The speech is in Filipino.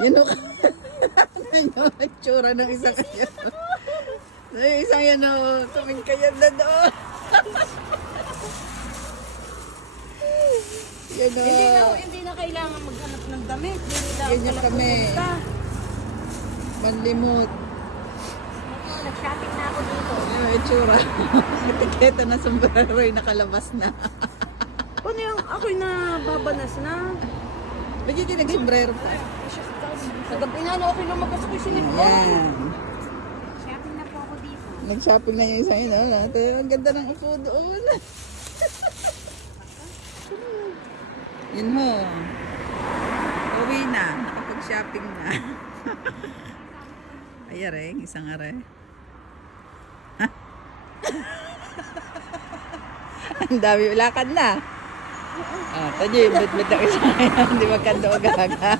Yun o. Ano yung tsura ng isang kayo. Yung isang yan o. Tuming kayo na doon. Yan o. Hindi na kailangan maghanap ng damit. Hindi na Ganyan kami. Manlimot. Nag-shopping na ako dito. Ano yung tsura. Etiketa na sombrero yung nakalabas na. Paano yung ako'y nababanas na? Bagay din nag-sombrero pa. Kagabi na, ako'y lumabas ako'y sinipon. Yan. Shopping na po ako dito. Nag-shopping na yung isang yun. Ang ganda ng upo doon. Yun ho. Uwi na. Nakapag-shopping na. Ay, are. Isang are. Ang dami lakad na. Ah, tadyo yung bit-bit ng isang yun. Hindi magkando gaga.